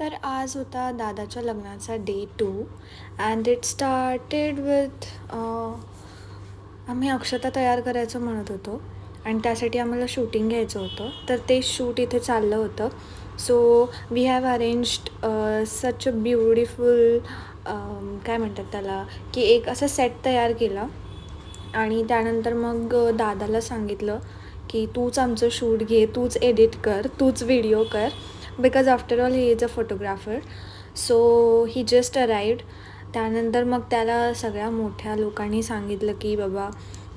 तर आज होता दादाच्या लग्नाचा day 2 and it started with आम्ही अक्षता तयार करायचं म्हणत होतो आणि त्यासाठी आम्हाला शूटिंग घ्यायचं होतं. तर ते शूट इथे चाललं होतं. So we have arranged such a beautiful काय म्हणतात त्याला, की एक असा सेट तयार केला आणि त्यानंतर मग दादाला सांगितलं की तूच आमचं शूट घे, तूच एडिट कर, तूच व्हिडिओ कर, because after all he is a photographer. So he just arrived. त्यानंतर मग त्याला सगळ्या मोठ्या लोकांनी सांगितलं की बाबा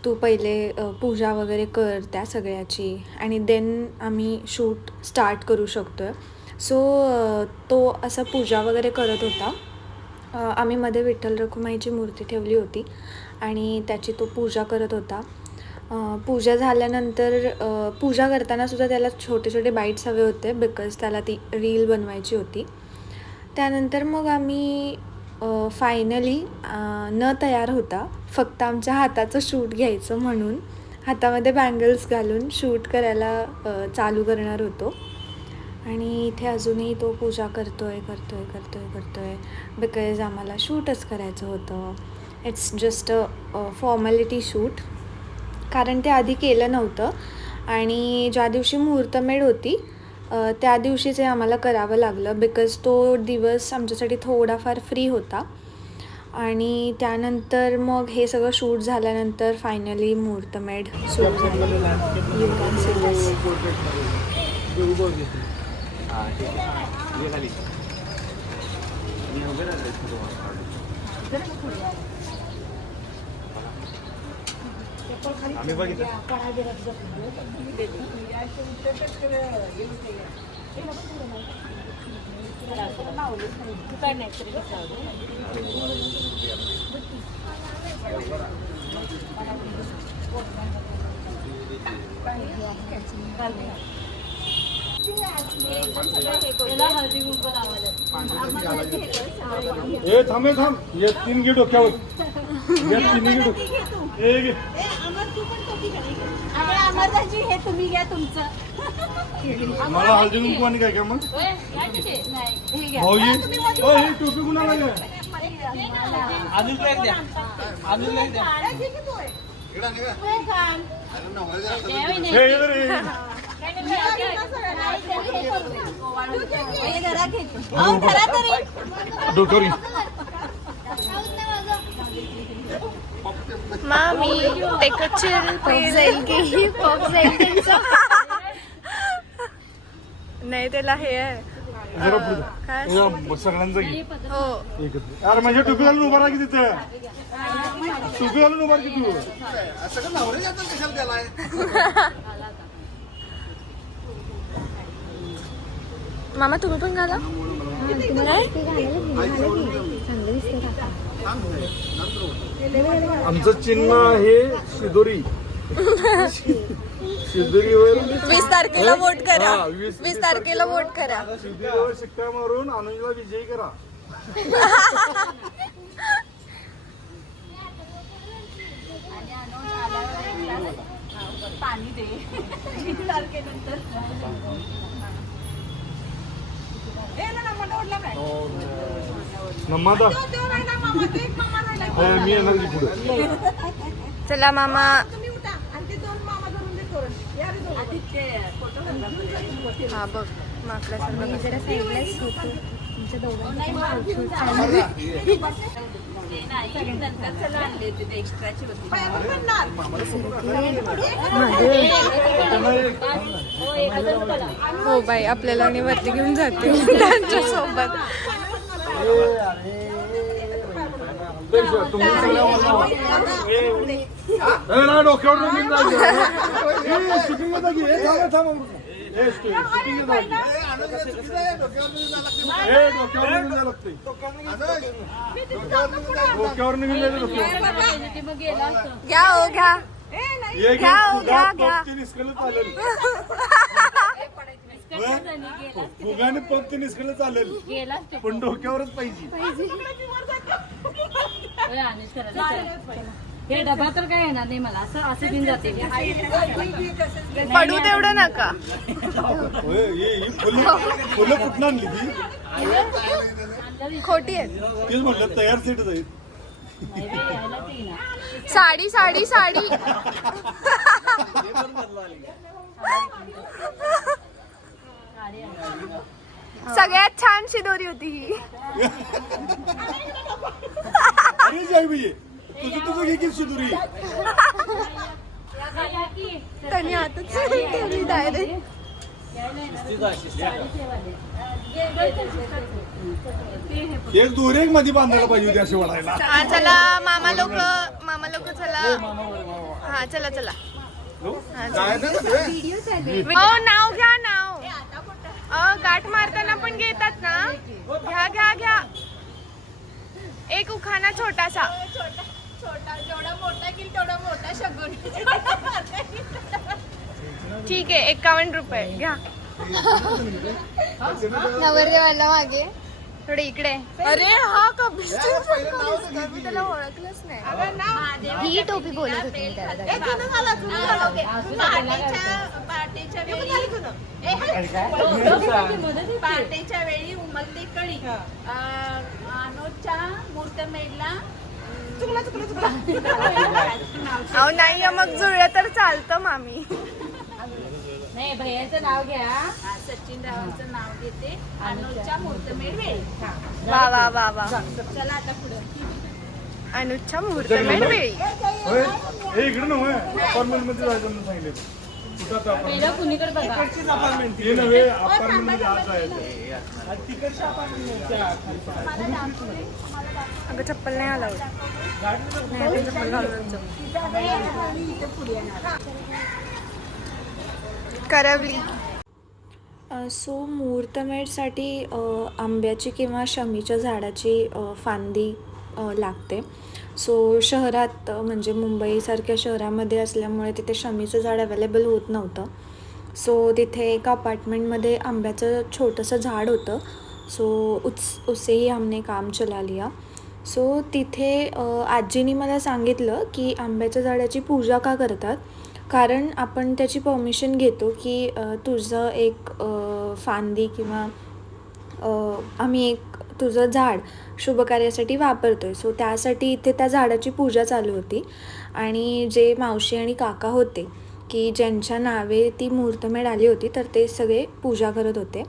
तू पहिले पूजा वगैरे कर त्या सगळ्याची आणि देन आम्ही शूट स्टार्ट करू शकतो आहे. सो तो असं पूजा वगैरे करत होता. आम्ही मध्ये विठ्ठल रखुमाईची मूर्ती ठेवली होती आणि त्याची तो पूजा करत होता. पूजा झाल्यानंतर पूजा करतानासुद्धा त्याला छोटे छोटे बाईट्स हवे होते बिकॉज त्याला ती रील बनवायची होती. त्यानंतर मग आम्ही फायनली न तयार होता फक्त आमच्या हाताचं शूट घ्यायचं म्हणून हातामध्ये बँगल्स घालून शूट करायला चालू करणार होतो. आणि इथे अजूनही तो पूजा करतोय बिकॉज आम्हाला शूटच करायचं होतं. It's just a formality shoot, कारण ते आधी केलं नव्हतं आणि ज्या दिवशी मुहूर्तमेढ होती त्या दिवशीच हे आम्हाला करावं लागलं बिकॉज तो दिवस आमच्यासाठी थोडाफार फ्री होता. आणि त्यानंतर मग हे सगळं शूट झाल्यानंतर फायनली मुहूर्तमेढ सुरू झाली. You can see this. आम्ही बघितलं ए थांब ये 3 घे डोक्यावर, ये 3 घे डोक्यावर. ए घे हे तुम्ही घ्या तुमचं. मला हळदी कुंकू आणि काय काय मग भाऊजी हे टोपी कुणाला घ्या डोक्यावर मामी टेक अ चिल प्लीज. नाही त्याला हे आहे जरा पुढे सगळ्यांचं घे. हो एकत्र. अरे म्हणजे टोपी घालून उभा राहा की तिथं, टोपी घालून उभा की तू. मामा तुम्ही पण घाला. आमचं चिन्ह आहे शिदोरी. शिदोरीवर 20 तारखेला वोट करा. 20 तारखेला वोट करा. शिदोरीवर शिक्का मारून अनुजला विजयी करा. पाणी दे 20 तारखेनंतर. नम्मादा मी येणार की पुढे. चला मामा. हा बघ हो बाई आपल्याला आणि वरती घेऊन जाते त्यांच्यासोबत. डोक्यावर शूटिंग डोक्यावर निघून घ्या हो घ्या घ्या हो घ्या घ्या. फुगाने पंक्ती निसकलं चालेल पण डोक्यावरच पाहिजे. हे डबा तर काय येणार नाही मला असं असं घेऊन जाते पडू तेवढं नका. होय, ही फुलं कुठं आणली ती? खोटी आहे. तेच म्हटलं तयार सेटच आहेत. साडी साडी साडी. सगळ्यात छान शिदोरी होती ही. अरे जाय भैये, तुझं घे की शिदुरी. त्यांनी आताच ठेवली डायरेक्ट. एक दोरी एक मध्ये बांधायला पाहिजे होती अशी वाढायला. हा चला मामा लोक चला. हा चला चला. नाव घ्या नाव. गाठ मारताना पण घेतात ना. घ्या घ्या घ्या. एक उखाणा छोटासा. जेवढा मोठा घेईल तेवढा मोठा शगुन. ठीक आहे 51 रुपये घ्या. नवरदेवाला मागे थोडे इकडे. अरे हा कबीर त्याला ओळखलंच नाही. ही टोपी बोलत होती मी त्याला. पहाटेच्या वेळी उमलते कळी. अनुजच्या मुहूर्तमेढला अहो नाही मग जुळलं तर चालतं मामी. नाही भैयाचं नाव घ्या. सचिन रावांचं नाव घेते. अनुजच्या मुहूर्तमेढ वेळी. वा वा वा वा. चला आता पुढे. अनुजच्या मुहूर्तमेढ वेळी. होय, हे इकडे ना होय, अपार्टमेंट मध्ये जायचं म्हणून सांगितलं. कुठं आता apartment? पहिलं कुणीकडे बघा. हे नव्हे, अपार्टमेंट मध्ये आत जायचं. अगं चप्पल नाही आला नाही चप्पल घालून करवली. सो मुहूर्तमेढसाठी आंब्याची किंवा शमीच्या झाडाची फांदी लागते. सो शहरात म्हणजे मुंबईसारख्या शहरामध्ये असल्यामुळे तिथे शमीचं झाड अवेलेबल होत नव्हतं. सो तिथे एका अपार्टमेंटमध्ये आंब्याचं छोटंसं झाड होतं. सो उससे ही हमने काम चला लिया. सो तिथे आजीनी मला सांगितलं की आंब्याच्या झाडाची पूजा का करतात. कारण आपण त्याची परमिशन घेतो की तुझं एक फांदी किंवा आम्ही एक तुझं झाड शुभ कार्यासाठी वापरतो आहे. सो त्यासाठी इथे त्या झाडाची पूजा चालू होती. आणि जे मावशी आणि काका होते की ज्यांच्या नावे ती मुहूर्तमेढ आली होती तर ते सगळे पूजा करत होते.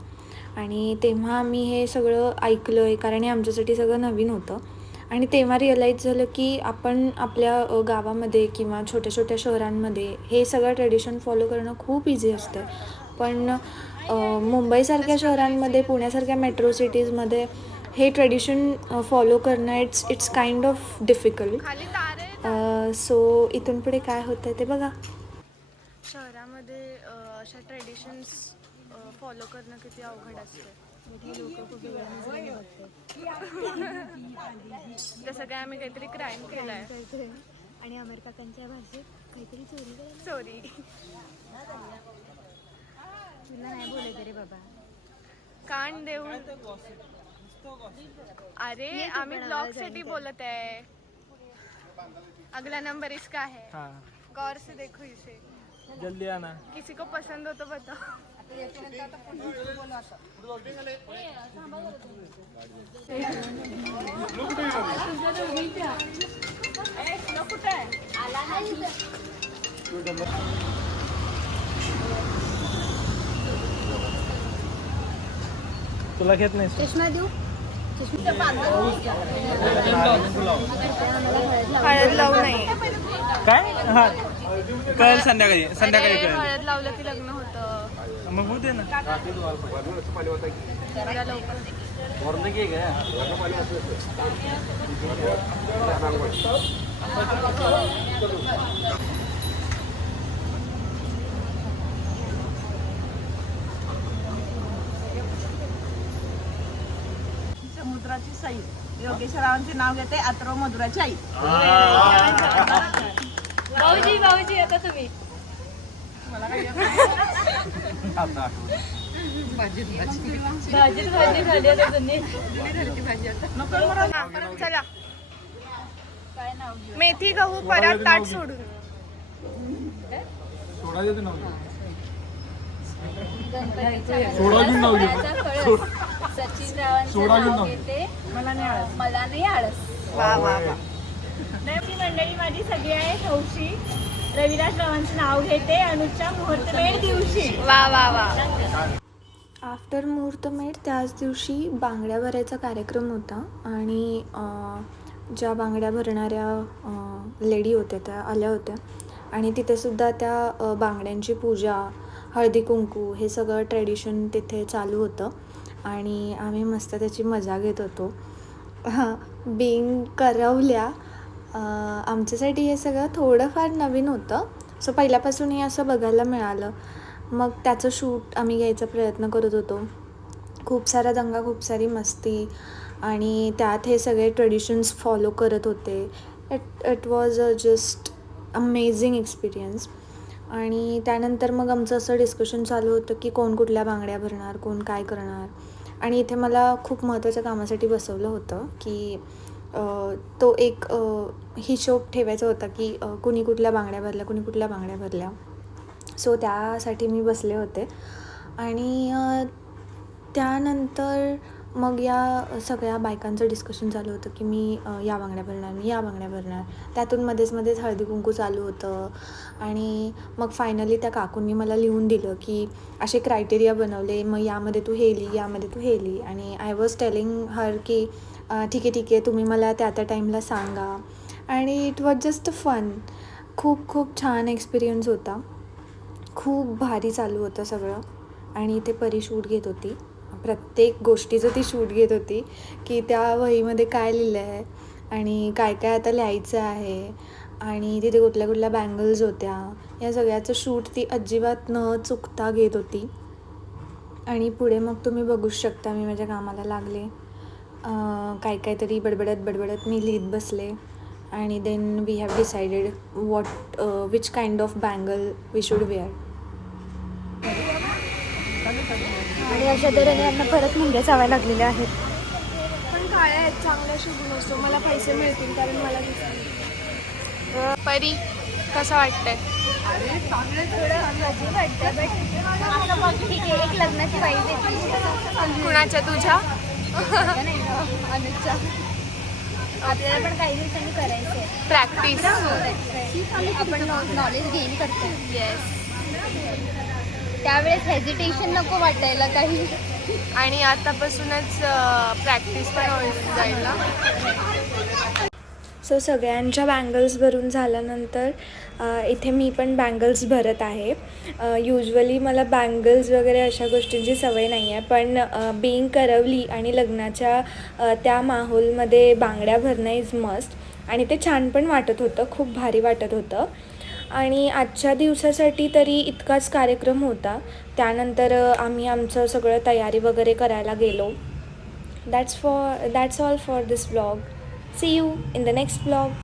आणि तेव्हा आम्ही हे सगळं ऐकलं आहे कारण हे आमच्यासाठी सगळं नवीन होतं. आणि तेव्हा रिअलाईज झालं की आपण आपल्या गावामध्ये किंवा छोट्या छोट्या शहरांमध्ये हे सगळं ट्रेडिशन फॉलो करणं खूप इझी असतं. पण मुंबईसारख्या शहरांमध्ये पुण्यासारख्या मेट्रो सिटीजमध्ये हे ट्रेडिशन फॉलो करणं it's kind of difficult. So इथून पुढे काय होतं ते बघा. शहरामध्ये अशा ट्रेडिशन्स फॉलो करणं किती अवघड असतं. जसं काय आम्ही काहीतरी क्राईम केलाय आणि अमर काकांच्या भाषेत काहीतरी चोरी. तुला नाही बोलायचं रे बाबा. कान देऊन. अरे आम्ही ब्लॉग साठी बोलत आहे. अगला नंबर इसका है. गौर से देखो इसे. जल्दी आना. किसी को पसंद हो तो बताओ. तुला घेत नाही. चष्मा देऊ. हळद लावू नाही. काय हा कळेल संध्याकाळी कळेल. हळद लावलं की लग्न होतं. मग होऊ दे ना. एवढ्या लवकर. समुद्राची सई. योगेश्वरावांचे नाव घेते. अथर्व मधुराची आई. भाऊजी आता तुम्ही. चला. नाव घेऊ. मेथी गहू परत ताट सोडून. सोडा देते नाव घे. गणपतीच्या सोडा घेऊन नाव घे. सोहळ्याचा कळस. सचिन रावांचं सोडा घेऊन नाव नाव. घेते. मला नाही आळस. वा वा वा. नवी मंडळी माझी सगळी आहे हौशी. रविराज रावांचं नाव घेते अनुजच्या मुहूर्तमेढ दिवशी. वा वा वा. आफ्टर मुहूर्तमेढ त्याच दिवशी बांगड्या भरायचा कार्यक्रम होता आणि ज्या बांगड्या भरणाऱ्या लेडी होत्या त्या आल्या होत्या आणि तिथेसुद्धा त्या बांगड्यांची पूजा, हळदी कुंकू हे सगळं ट्रेडिशन तिथे चालू होतं आणि आम्ही मस्त त्याची मजा घेत होतो. बिंग करवल्या आमच्यासाठी हे सगळं थोडंफार नवीन होतं. सो पहिल्यापासून हे असं बघायला मिळालं. मग त्याचं शूट आम्ही घ्यायचा प्रयत्न करत होतो. खूप सारा दंगा, खूप सारी मस्ती आणि त्यात हे सगळे ट्रेडिशन्स फॉलो करत होते. It was a just amazing experience. आणि त्यानंतर मग आमचं असं डिस्कशन चालू होतं की कोण कुठल्या बांगड्या भरणार, कोण काय करणार. आणि इथे मला खूप महत्त्वाच्या कामासाठी बसवलं होतं की तो एक हिशोब ठेवायचा होता की कुणी कुठल्या बांगड्या भरल्या, कुणी कुठल्या बांगड्या भरल्या. सो त्यासाठी मी बसले होते आणि त्यानंतर मग या सगळ्या बायकांचं डिस्कशन चालू होतं की मी या बांगड्या भरणार, मी या बांगड्या भरणार. त्यातून मध्येच हळदी कुंकू चालू होतं आणि मग फायनली त्या काकूंनी मला लिहून दिलं की असे क्रायटेरिया बनवले, मग यामध्ये तू हे लिही, यामध्ये तू हे लिही. आणि आय वॉज टेलिंग हर की ठीक आहे तुम्ही मला त्या टाईमला सांगा. आणि इट वॉज जस्ट फन. खूप छान एक्सपिरियन्स होता. खूप भारी चालू होतं सगळं. आणि इथे परी शूट घेत होती. प्रत्येक गोष्टीचं ती शूट घेत होती की त्या वहीमध्ये काय लिहिलं आहे आणि काय काय आता लिहायचं आहे आणि तिथे कुठल्या कुठल्या बँगल्स होत्या. या सगळ्याचं शूट ती अजिबात न चुकता घेत होती. आणि पुढे मग तुम्ही बघूच शकता मी माझ्या कामाला लागले. काहीतरी बडबडत मी लिहित बसले. आणि then we have decided which kind of bangle we should wear. आणि अशा तऱ्हेने यांना परत मुंग्या चावायला लागलेल्या आहेत. पण काय आहेत, चांगल्या शुभ नसतो. मला पैसे मिळतील कारण मला परी कसं वाटतंय? ठीक आहे, एक लग्नाची पाहिजे. कुणाच्या तुझ्या? अनुजच्या. आपल्याला पण काही दिवसांनी करायचं आहे प्रॅक्टिस. आपण नॉलेज गेन करतो. येस. त्यावेळेस हेजिटेशन नको वाटायला काही. आणि आतापासूनच प्रॅक्टिस पण होईल जाईल ना. सो सगळ्यांच्या बँगल्स भरून झाल्यानंतर इथे मी पण बँगल्स भरत आहे. युजली मला बँगल्स वगैरे अशा गोष्टींची सवय नाही आहे, पण बिंग करवली आणि लग्नाच्या त्या माहोलमध्ये बांगड्या भरणं इज मस्ट. आणि ते छान पण वाटत होतं, खूप भारी वाटत होतं. आणि आजच्या दिवसासाठी तरी इतकाच कार्यक्रम होता. त्यानंतर आम्ही आमचं सगळं तयारी वगैरे करायला गेलो. That's all for this vlog. See you in the next vlog.